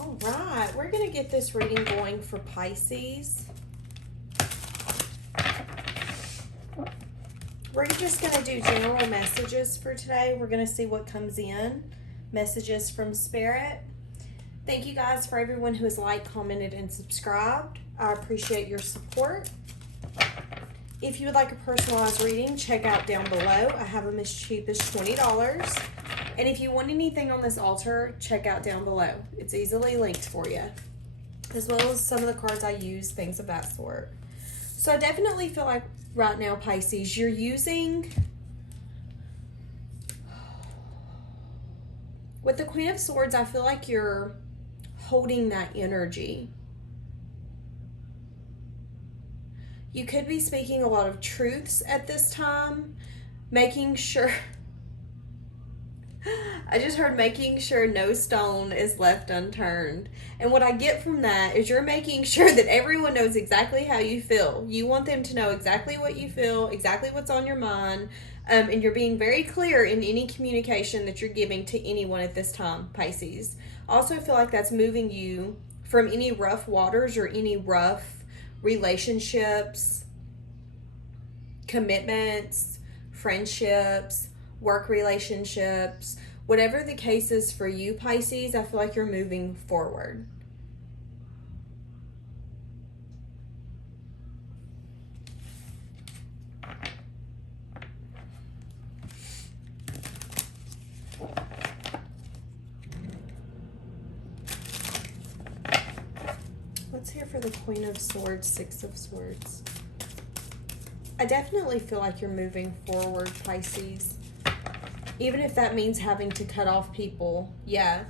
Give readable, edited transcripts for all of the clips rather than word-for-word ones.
All right, we're going to get this reading going for Pisces. We're just going to do general messages for today. We're going to see what comes in. Messages from Spirit. Thank you guys for everyone who has liked, commented, and subscribed. I appreciate your support. If you would like a personalized reading, check out down below. I have them as cheap as $20. And if you want anything on this altar, check out down below. It's easily linked for you, as well as some of the cards I use, things of that sort. So I definitely feel like right now, Pisces, you're using, with the Queen of Swords, I feel like you're holding that energy. You could be speaking a lot of truths at this time, making sure, I just heard making sure no stone is left unturned. And what I get from that is you're making sure that everyone knows exactly how you feel. You want them to know exactly what you feel, exactly what's on your mind, and you're being very clear in any communication that you're giving to anyone at this time, Pisces. I also feel like that's moving you from any rough waters or any rough relationships, commitments, friendships, work relationships, whatever the case is for you, Pisces, I feel like you're moving forward. Let's hear for the Queen of Swords, Six of Swords. I definitely feel like you're moving forward, Pisces. Even if that means having to cut off people, yeah.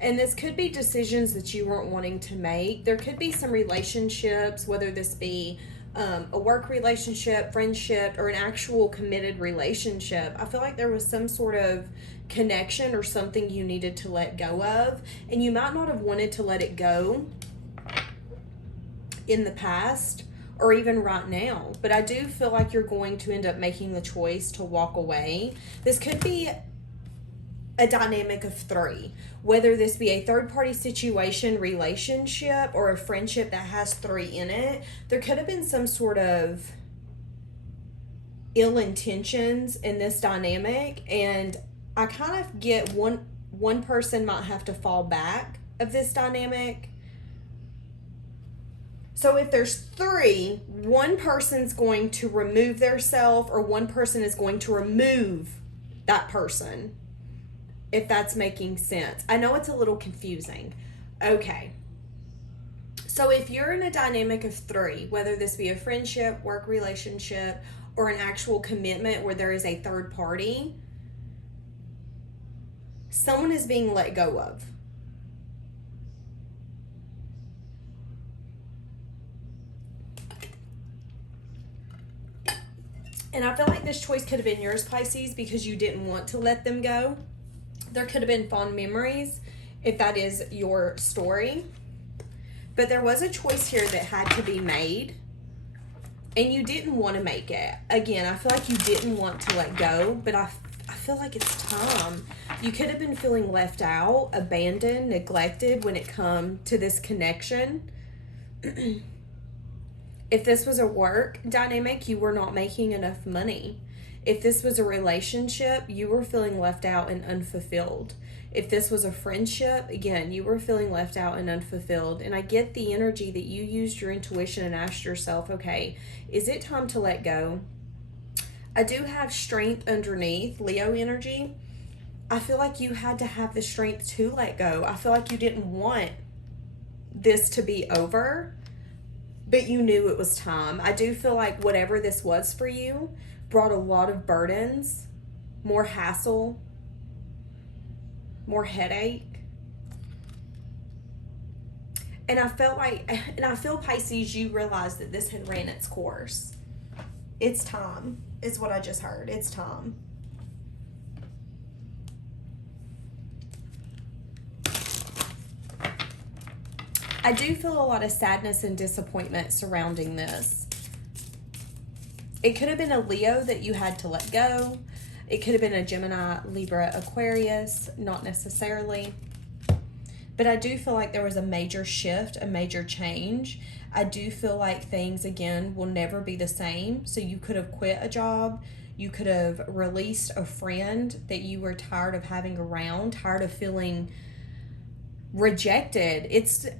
And this could be decisions that you weren't wanting to make. There could be some relationships, whether this be a work relationship, friendship, or an actual committed relationship. I feel like there was some sort of connection or something you needed to let go of, and you might not have wanted to let it go in the past or even right now, but I do feel like you're going to end up making the choice to walk away. This could be a dynamic of three, whether this be a third-party situation, relationship, or a friendship that has three in it. There could have been some sort of ill intentions in this dynamic, and I kind of get one person might have to fall back of this dynamic. So if there's three, one person's going to remove their self, or one person is going to remove that person, if that's making sense. I know it's a little confusing. Okay. So if you're in a dynamic of three, whether this be a friendship, work relationship, or an actual commitment where there is a third party, someone is being let go of. And I feel like this choice could have been yours, Pisces, because you didn't want to let them go. There could have been fond memories, if that is your story. But there was a choice here that had to be made, and you didn't want to make it. Again, I feel like you didn't want to let go, but I feel like it's time. You could have been feeling left out, abandoned, neglected when it come to this connection. If this was a work dynamic, you were not making enough money. If this was a relationship, you were feeling left out and unfulfilled. If this was a friendship, again, you were feeling left out and unfulfilled. And I get the energy that you used your intuition and asked yourself, okay, is it time to let go? I do have strength underneath, Leo energy. I feel like you had to have the strength to let go. I feel like you didn't want this to be over, but you knew it was time. I do feel like whatever this was for you brought a lot of burdens, more hassle, more headache. And I feel, Pisces, you realized that this had ran its course. It's time, is what I just heard. It's time. I do feel a lot of sadness and disappointment surrounding this. It could have been a Leo that you had to let go. It could have been a Gemini, Libra, Aquarius, not necessarily. But I do feel like there was a major shift, a major change. I do feel like things, again, will never be the same. So you could have quit a job. You could have released a friend that you were tired of having around, tired of feeling rejected.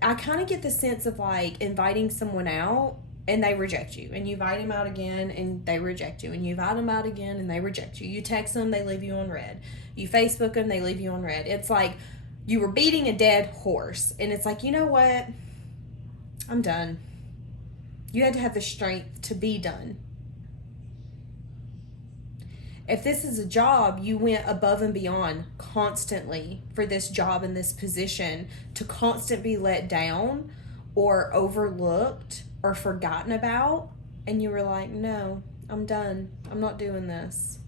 I kind of get the sense of like inviting someone out and they reject you, and you invite them out again and they reject you, and you invite them out again and they reject you. You text them, they leave you on red. You Facebook them, they leave you on red. It's like you were beating a dead horse, and it's like, you know what, I'm done. You had to have the strength to be done. If this is a job, you went above and beyond constantly for this job and this position to constantly be let down or overlooked or forgotten about. And you were like, no, I'm done. I'm not doing this.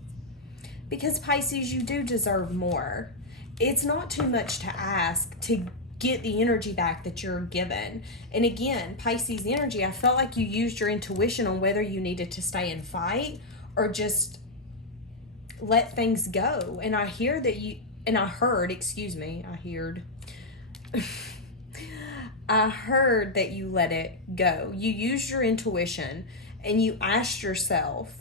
Because Pisces, you do deserve more. It's not too much to ask to get the energy back that you're given. And again, Pisces energy, I felt like you used your intuition on whether you needed to stay and fight or just let things go. And I hear that you, and I heard, excuse me, I heard that you let it go. You used your intuition and you asked yourself,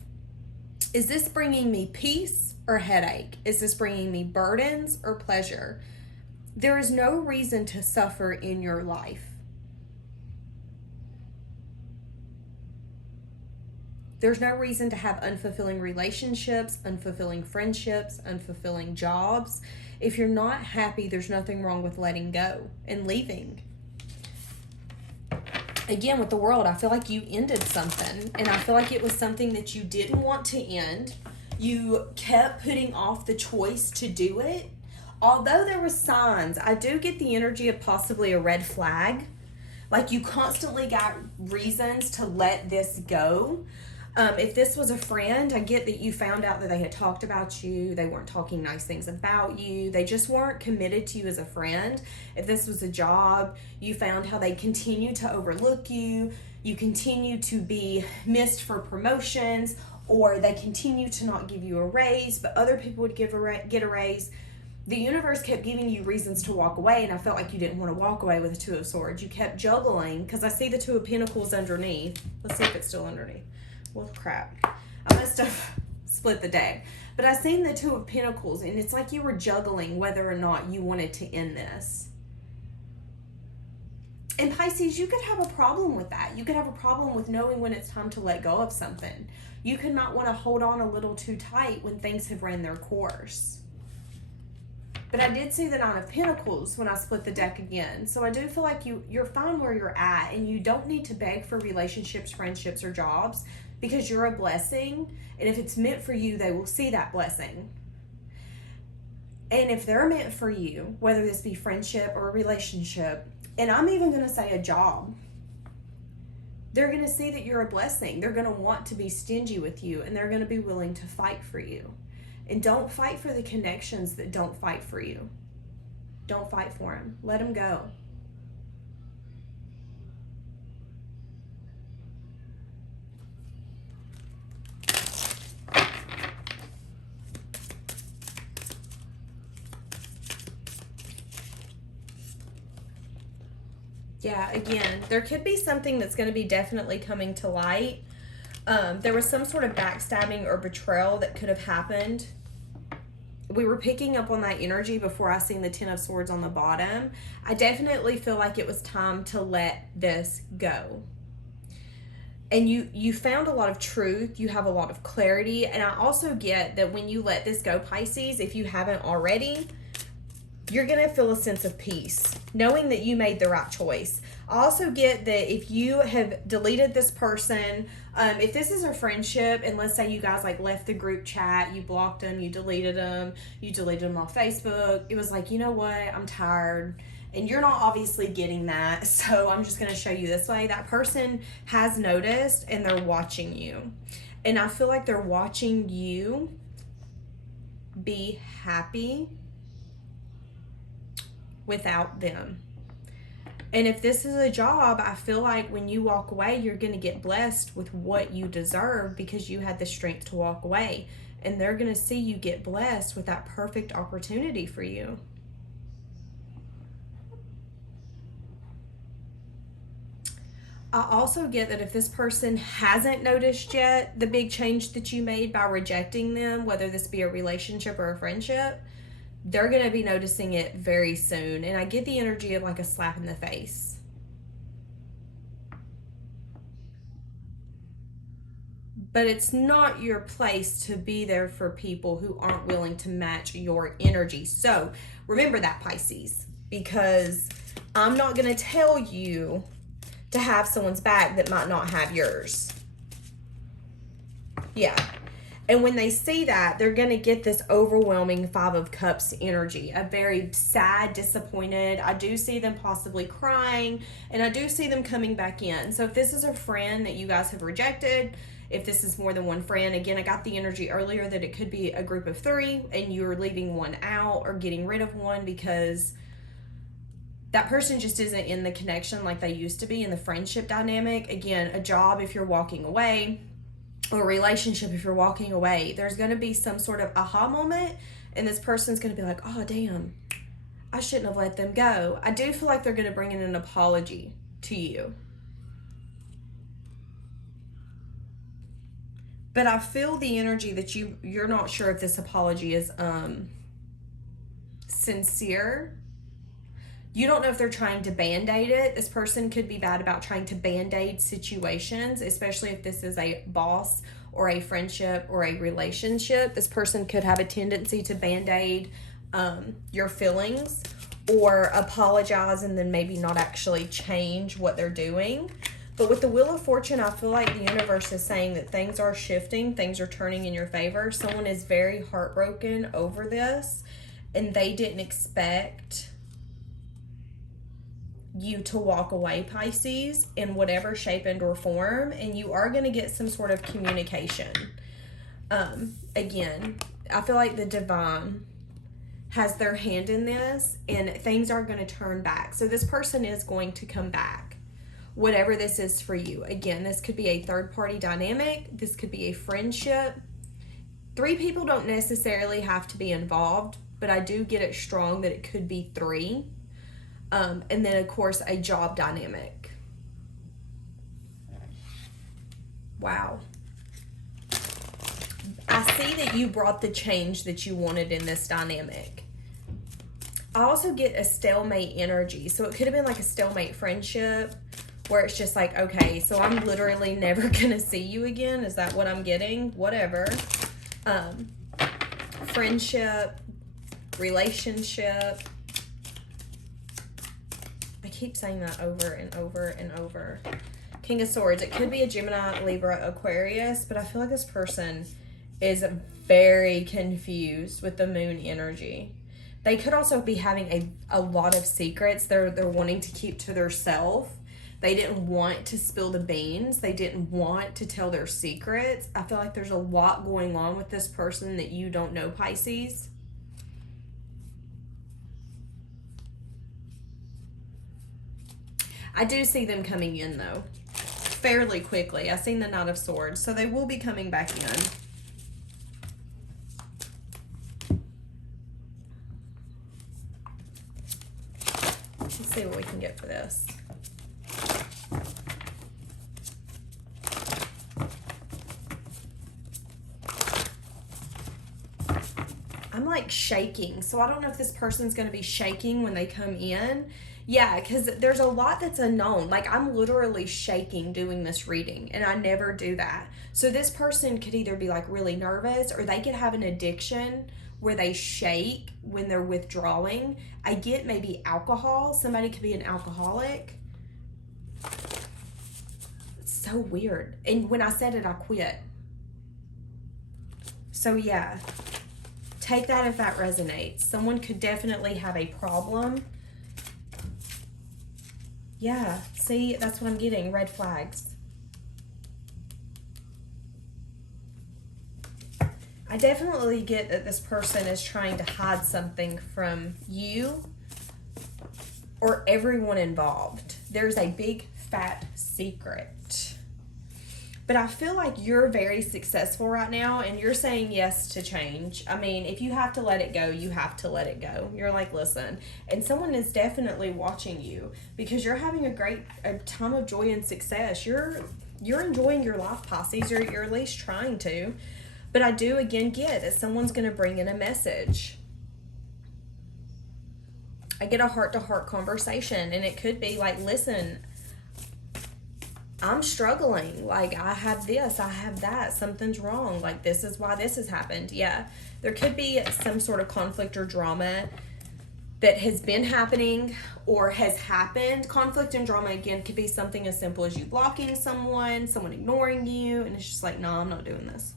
is this bringing me peace or headache? Is this bringing me burdens or pleasure? There is no reason to suffer in your life. There's no reason to have unfulfilling relationships, unfulfilling friendships, unfulfilling jobs. If you're not happy, there's nothing wrong with letting go and leaving. Again, with the World, I feel like you ended something, and I feel like it was something that you didn't want to end. You kept putting off the choice to do it. Although there were signs, I do get the energy of possibly a red flag. Like you constantly got reasons to let this go. If this was a friend, I get that you found out that they had talked about you. They weren't talking nice things about you. They just weren't committed to you as a friend. If this was a job, you found how they continue to overlook you. You continue to be missed for promotions, or they continue to not give you a raise, but other people would get a raise. The universe kept giving you reasons to walk away, and I felt like you didn't want to walk away with the Two of Swords. You kept juggling, because I see the Two of Pentacles underneath. Let's see if it's still underneath. Well, crap. I must have split the deck. But I seen the Two of Pentacles, and it's like you were juggling whether or not you wanted to end this. And Pisces, you could have a problem with that. You could have a problem with knowing when it's time to let go of something. You could not want to hold on a little too tight when things have ran their course. But I did see the Nine of Pentacles when I split the deck again. So I do feel like you're fine where you're at, and you don't need to beg for relationships, friendships, or jobs, because you're a blessing. And if it's meant for you, they will see that blessing. And if they're meant for you, whether this be friendship or a relationship, and I'm even going to say a job, they're going to see that you're a blessing. They're going to want to be stingy with you, and they're going to be willing to fight for you. And don't fight for the connections that don't fight for you. Don't fight for them. Let them go. Yeah, again, there could be something that's going to be definitely coming to light. There was some sort of backstabbing or betrayal that could have happened. We were picking up on that energy before I seen the Ten of Swords on the bottom. I definitely feel like it was time to let this go. And you found a lot of truth. You have a lot of clarity. And I also get that when you let this go, Pisces, if you haven't already, you're going to feel a sense of peace, knowing that you made the right choice. I also get that if you have deleted this person, if this is a friendship, and let's say you guys like left the group chat, you blocked them, you deleted them off Facebook, it was like, you know what, I'm tired. And you're not obviously getting that, so I'm just going to show you this way. That person has noticed, and they're watching you. And I feel like they're watching you be happy without them. And if this is a job, I feel like when you walk away, you're going to get blessed with what you deserve because you had the strength to walk away. And they're going to see you get blessed with that perfect opportunity for you. I also get that if this person hasn't noticed yet the big change that you made by rejecting them, whether this be a relationship or a friendship, they're going to be noticing it very soon. And I get the energy of like a slap in the face. But it's not your place to be there for people who aren't willing to match your energy. So remember that, Pisces, because I'm not going to tell you to have someone's back that might not have yours. Yeah. And when they see that, they're going to get this overwhelming Five of Cups energy, a very sad, disappointed. I do see them possibly crying, and I do see them coming back in. So if this is a friend that you guys have rejected, if this is more than one friend, again, I got the energy earlier that it could be a group of 3 and you're leaving one out or getting rid of one because that person just isn't in the connection like they used to be in the friendship dynamic. Again, a job if you're walking away, or a relationship if you're walking away, there's going to be some sort of aha moment, and this person's going to be like, oh, damn, I shouldn't have let them go. I do feel like they're going to bring in an apology to you. But I feel the energy that you're not sure if this apology is sincere. You don't know if they're trying to band-aid it. This person could be bad about trying to band-aid situations, especially if this is a boss or a friendship or a relationship. This person could have a tendency to band-aid your feelings or apologize and then maybe not actually change what they're doing. But with the Wheel of Fortune, I feel like the universe is saying that things are shifting, things are turning in your favor. Someone is very heartbroken over this, and they didn't expect you to walk away, Pisces, in whatever shape and or form, and you are going to get some sort of communication. Again, I feel like the divine has their hand in this, and things are going to turn back. So this person is going to come back, whatever this is for you. Again, this could be a third-party dynamic. This could be a friendship. 3 people don't necessarily have to be involved, but I do get it strong that it could be 3. And then, of course, a job dynamic. Wow. I see that you brought the change that you wanted in this dynamic. I also get a stalemate energy. So it could have been like a stalemate friendship where it's just like, okay, so I'm literally never going to see you again. Is that what I'm getting? Whatever. Friendship, relationship. I keep saying that over and over and over. King of Swords. It could be a Gemini, Libra, Aquarius, but I feel like this person is very confused with the moon energy. They could also be having a lot of secrets they're wanting to keep to themselves. They didn't want to spill the beans. They didn't want to tell their secrets. I feel like there's a lot going on with this person that you don't know, Pisces. I do see them coming in, though, fairly quickly. I've seen the Knight of Swords, so they will be coming back in. Let's see what we can get for this. I'm like shaking, so I don't know if this person's going to be shaking when they come in. Yeah, because there's a lot that's unknown. Like, I'm literally shaking doing this reading, and I never do that. So this person could either be like really nervous, or they could have an addiction where they shake when they're withdrawing. I get maybe alcohol. Somebody could be an alcoholic. It's so weird. And when I said it, I quit. So yeah, take that if that resonates. Someone could definitely have a problem. Yeah, see, that's what I'm getting, red flags. I definitely get that this person is trying to hide something from you or everyone involved. There's a big fat secret. But I feel like you're very successful right now and you're saying yes to change. I mean, if you have to let it go, you have to let it go. You're like, listen. And someone is definitely watching you because you're having a ton of joy and success. You're enjoying your life, Pisces. You're at least trying to. But I do again get that someone's going to bring in a message. I get a heart-to-heart conversation, and it could be like, listen, I'm struggling. Like, I have this, I have that. Something's wrong. Like, this is why this has happened. Yeah, there could be some sort of conflict or drama that has been happening or has happened. Conflict and drama, again, could be something as simple as you blocking someone ignoring you, and it's just like, no, I'm not doing this.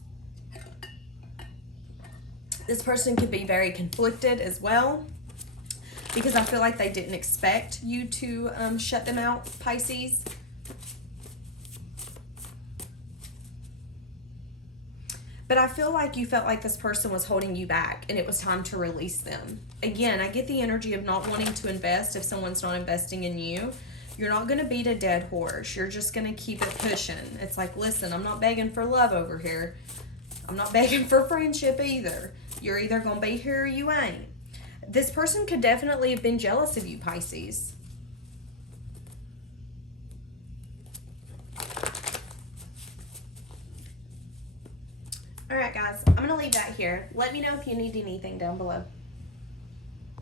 This person could be very conflicted as well because I feel like they didn't expect you to shut them out, Pisces. But I feel like you felt like this person was holding you back and it was time to release them. Again, I get the energy of not wanting to invest if someone's not investing in you. You're not going to beat a dead horse. You're just going to keep it pushing. It's like, listen, I'm not begging for love over here. I'm not begging for friendship either. You're either going to be here or you ain't. This person could definitely have been jealous of you, Pisces. All right, guys, I'm going to leave that here. Let me know if you need anything down below.